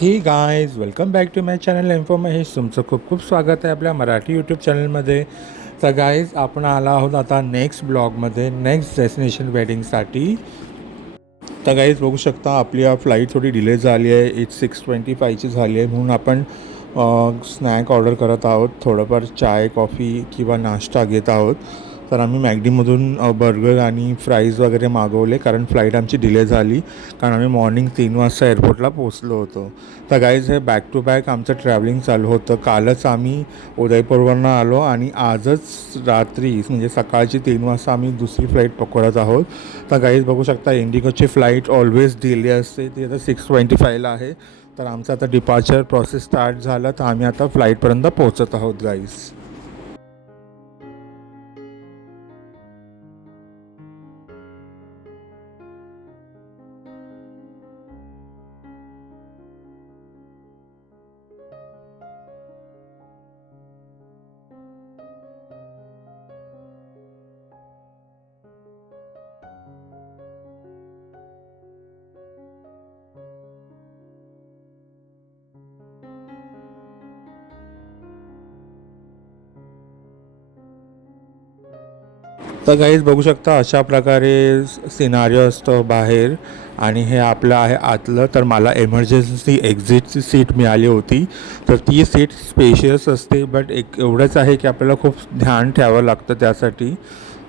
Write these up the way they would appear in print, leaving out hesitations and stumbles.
हे guys welcome back to my channel info Mahesh. तुमचं खूप खूप स्वागत आहे आपल्या मराठी यूट्यूब चॅनलमध्ये. तर गाईज आपण आला आहोत आता नेक्स्ट ब्लॉगमध्ये, नेक्स्ट डेस्टिनेशन वेडिंगसाठी. तर गाईज बघू शकता आपली फ्लाईट थोडी डिले झाली आहे. 6:25ची झाली आहे, म्हणून आपण स्नॅक ऑर्डर करत आहोत. थोडंफार चाय कॉफी किंवा नाश्ता घेत आहोत. तर आम्ही मॅगडीमधून बर्गर आणि फ्राईज वगैरे मागवले, कारण फ्लाईट आमची डिले झाली, कारण आम्ही मॉर्निंग 3 वाजता एअरपोर्टला पोचलो होतो. तर गाईज हे बॅक टू बॅक आमचं ट्रॅव्हलिंग चालू होतं. कालच आम्ही उदयपूरवरनं आलो आणि आजच रात्री म्हणजे सकाळची 3 वाजता आम्ही दुसरी फ्लाईट पकडत आहोत. तर गाईज बघू शकता इंडिगोची फ्लाईट ऑलवेज डिले असते, ती आता 6:25ला आहे. तर आमचं आता डिपार्चर प्रोसेस स्टार्ट झालं, तर आम्ही आता फ्लाईटपर्यंत पोहोचत आहोत गाईज. तर गाईज बघू शकता अशा प्रकारे सिनारिओ असतो बाहेर. आणि हे आपलं आहे आतलं. तर मला एमर्जन्सी एक्झिटची सीट मिळाली होती. तर ती सीट स्पेशियस असते, बट एक एवढंच आहे की आपल्याला खूप ध्यान ठेवावं लागतं त्यासाठी,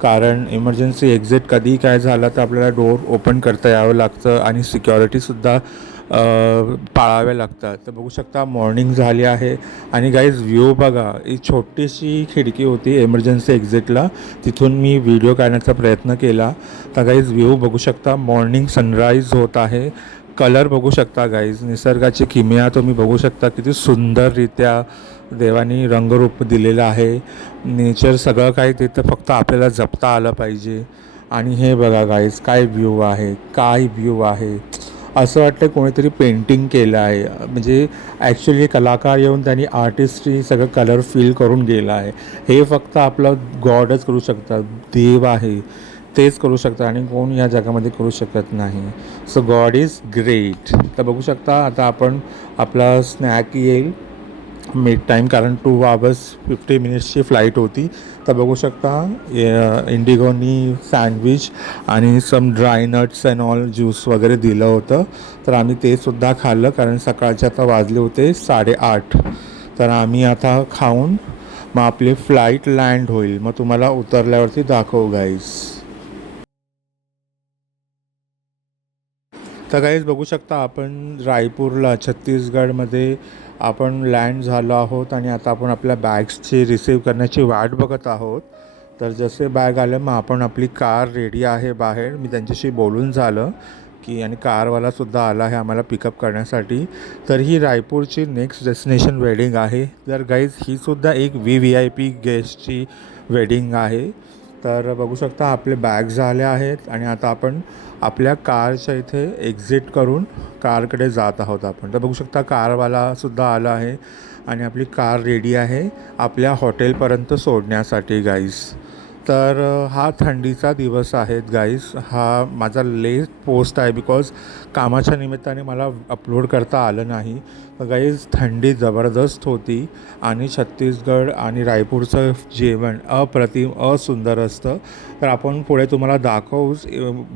कारण इमर्जन्सी एक्झिट कधी काय झालं तर आपल्याला डोअर ओपन करता यावं लागतं आणि सिक्युरिटीसुद्धा पाळाव्या लागतात. तर बघू शकता मॉर्निंग झाली आहे आणि गाईज व्ह्यू बघा. एक छोटीशी खिडकी होती एमर्जन्सी एक्झिटला, तिथून मी व्हिडिओ काढण्याचा प्रयत्न केला. तर गाईज व्ह्यू बघू शकता, मॉर्निंग सनराईज होत आहे. कलर बघू शकता गाईज, निसर्गाची किमया तुम्ही बघू शकता, किती सुंदररित्या देवानी रंगरूप दिलेलं आहे. नेचर सगळं काही तिथं, फक्त आपल्याला जपता आलं पाहिजे. आणि हे बघा गाईज, काय व्ह्यू आहे, काय व्ह्यू आहे. असं वाटतं कोणीतरी पेंटिंग केलं आहे. म्हणजे ॲक्च्युली कलाकार येऊन त्यांनी आर्टिस्टनी सगळं कलर फिल करून गेलं आहे. हे फक्त आपलं गॉडच करू शकतात, देव आहे तेच करू शकतात, आणि कोण या जगामध्ये करू शकत नाही. So God is great. तर बघू शकता आता आपण आपला स्नॅक येईल मिड टाईम, कारण 2 hours 50 minutesची फ्लाईट होती. तर बघू शकता इंडिगोनी सँडविच आणि some dry nuts and all juice वगैरे दिलं होतं. तर आम्ही ते सुद्धा खाल्लं, कारण सकाळचे आता वाजले होते 8:30. तर आम्ही आता खाऊन मग आपली फ्लाईट लँड होईल. मग तुम्हाला उतरल्यावरती दाखवू गाईज. तर गाईज बघू शकता आपण रायपूरला छत्तीसगडमध्ये आपण लँड झालो आहोत आणि आता आपण आपल्या बॅग्सची रिसीव करण्याची वाट बघत आहोत. तर जसे बॅग आले मग आपण आपली कार रेडी आहे बाहेर. मी त्यांच्याशी बोलून झालं की, आणि कारवालासुद्धा आला आहे आम्हाला पिकअप करण्यासाठी. तर ही रायपूरची नेक्स्ट डेस्टिनेशन वेडिंग आहे. तर गाईज ही सुद्धा एक VIP गेस्टची वेडिंग आहे. तर बघू शकता आपले बॅग्स झाले आहेत आणि आता आपण आपल्या कारच्या इथे एक्झिट करून कारकडे जात आहोत आपण. तर बघू शकता कारवालासुद्धा आला आहे आणि आपली कार रेडी आहे आपल्या हॉटेलपर्यंत सोडण्यासाठी गाईज. तर हा थंडीचा दिवस आहे गाईज. हा माझा लेट पोस्ट आहे, बिकॉज कामाच्या निमित्ताने मला अपलोड करता आलं नाही. तर गाईज थंडी जबरदस्त होती आणि छत्तीसगड आणि रायपूरचं जेवण अप्रतिम सुंदर असतं. तर आपण पुढे तुम्हाला दाखवूच,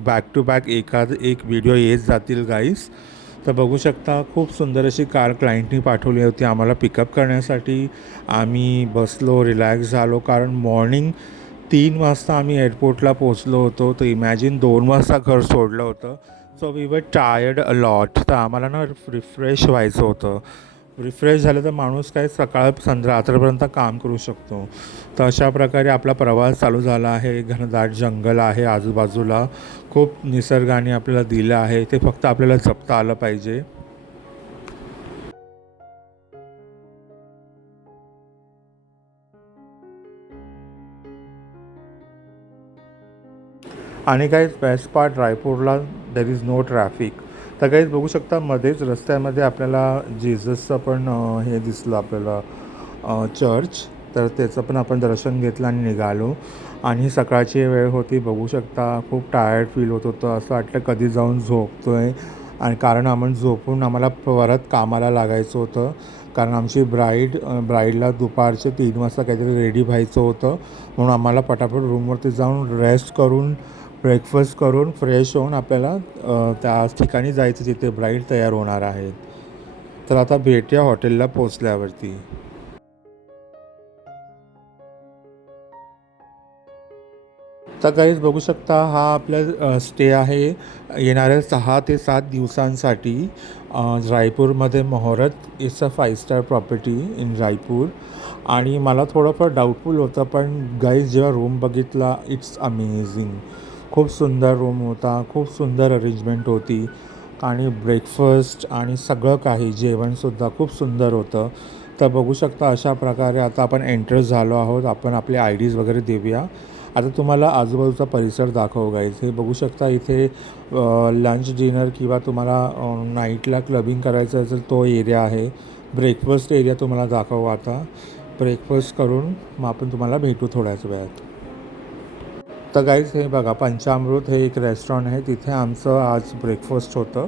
बॅक टू बॅक एक व्हिडिओ येत जातील गाईज. तर बघू शकता खूप सुंदर अशी कार क्लायंटनी पाठवली होती आम्हाला पिकअप करण्यासाठी. आम्ही बसलो, रिलॅक्स झालो, कारण मॉर्निंग 3 वाजता आम्ही एअरपोर्टला पोचलो होतो. तर इमॅजिन 2 वाजता घर सोडलं होतं. So we were tired a lot. तर आम्हाला ना रिफ्रेश व्हायचं होतं. रिफ्रेश झालं तर माणूस काय रात्रपर्यंत काम करू शकतो. तर अशा प्रकारे आपला प्रवास चालू झाला आहे. घनदाट जंगल आहे आजूबाजूला, खूप निसर्गाने आपल्याला दिलं आहे, ते फक्त आपल्याला जपता आलं पाहिजे. आणि काही बेस्ट पार्ट, रायपूरला देर इज नो ट्रॅफिक. तर काहीच बघू शकता मध्येच रस्त्यामध्ये आपल्याला जेजसचं पण हे दिसलं आपल्याला, चर्च. तर त्याचं पण आपण दर्शन घेतलं आणि निघालो. आणि सकाळची वेळ होती, बघू शकता खूप टायर्ड फील होत होतं, असं वाटलं कधी जाऊन झोपतो आहे. आणि कारण आम्ही झोपून आम्हाला परत कामाला लागायचं होतं, कारण आमची ब्राईडला दुपारचे 3 वाजता काहीतरी रेडी व्हायचं होतं. म्हणून आम्हाला पटापट रूमवरती जाऊन रेस्ट करून ब्रेकफास्ट करून फ्रेश होऊन आपल्याला त्या ठिकाणी जायचं जिथे ब्राईड तयार होणार आहेत. तर आता भेटूया हॉटेलला पोचल्यावरती. तर गाईज बघू शकता हा आपला स्टे आहे येणाऱ्या 6 ते 7 दिवसांसाठी रायपूरमध्ये मोहरत. It's a 5 star property in Raipur. आणि मला थोडंफार डाऊटफुल होतं, पण गाईज जेव्हा रूम बघितला इट्स अमेझिंग. खूप सुंदर रूम होता, खूप सुंदर अरेंजमेंट होती आणि ब्रेकफास्ट आणि सगळं काही जेवणसुद्धा खूप सुंदर होतं. तर बघू शकता अशा प्रकारे आता आपण एंटर झालो आहोत. आपण आपले आय डीज वगैरे देऊया. आता तुम्हाला आजूबाजूचा परिसर दाखवू गाईज. हे बघू शकता इथे लंच डिनर किंवा तुम्हाला नाईटला क्लबिंग करायचं असेल तो एरिया आहे. ब्रेकफास्ट एरिया तुम्हाला दाखवू आता. ब्रेकफास्ट करून मग आपण तुम्हाला भेटू थोड्याच वेळात. तर गाईज हे बघा पंचामृत हे एक रेस्टॉरंट आहे, तिथे आमचं आज ब्रेकफास्ट होतं.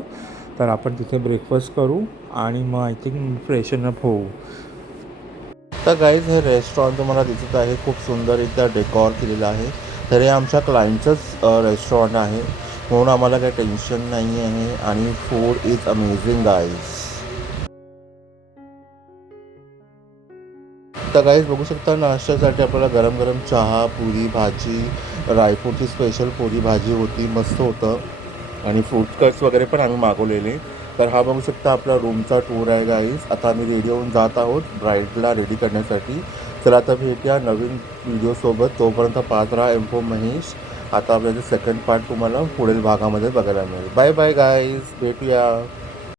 तर आपण तिथे ब्रेकफास्ट करू आणि मग आय थिंक फ्रेशनअप होऊ. तर गाईज हे रेस्टॉरंट तुम्हाला दिसत आहे, खूप सुंदररित्या डेकॉर केलेलं आहे. तर हे आमच्या क्लायंटचंच रेस्टॉरंट आहे, म्हणून आम्हाला काही टेन्शन नाही आहे आणि फूड इज अमेझिंग गाईज. तर गाईज बघू शकता नाश्त्यासाठी आपल्याला गरम गरम चहा, पुरी भाजी, रायपूरची स्पेशल पुरी भाजी होती, मस्त होतं. आणि फ्रूट कट्स वगैरे पण आम्ही मागवलेले. तर हा बघू शकता आपला रूमचा टूर आहे गाईज. आता आम्ही रेडी होऊन जात आहोत ब्राईडला रेडी करण्यासाठी. चला आता भेटूया नवीन व्हिडिओसोबत. तोपर्यंत पाहत राहा इन्फो महेश. आता आपल्याला सेकंड पार्ट तुम्हाला पुढील भागामध्ये बघायला मिळेल. बाय बाय गाईज, भेटूया.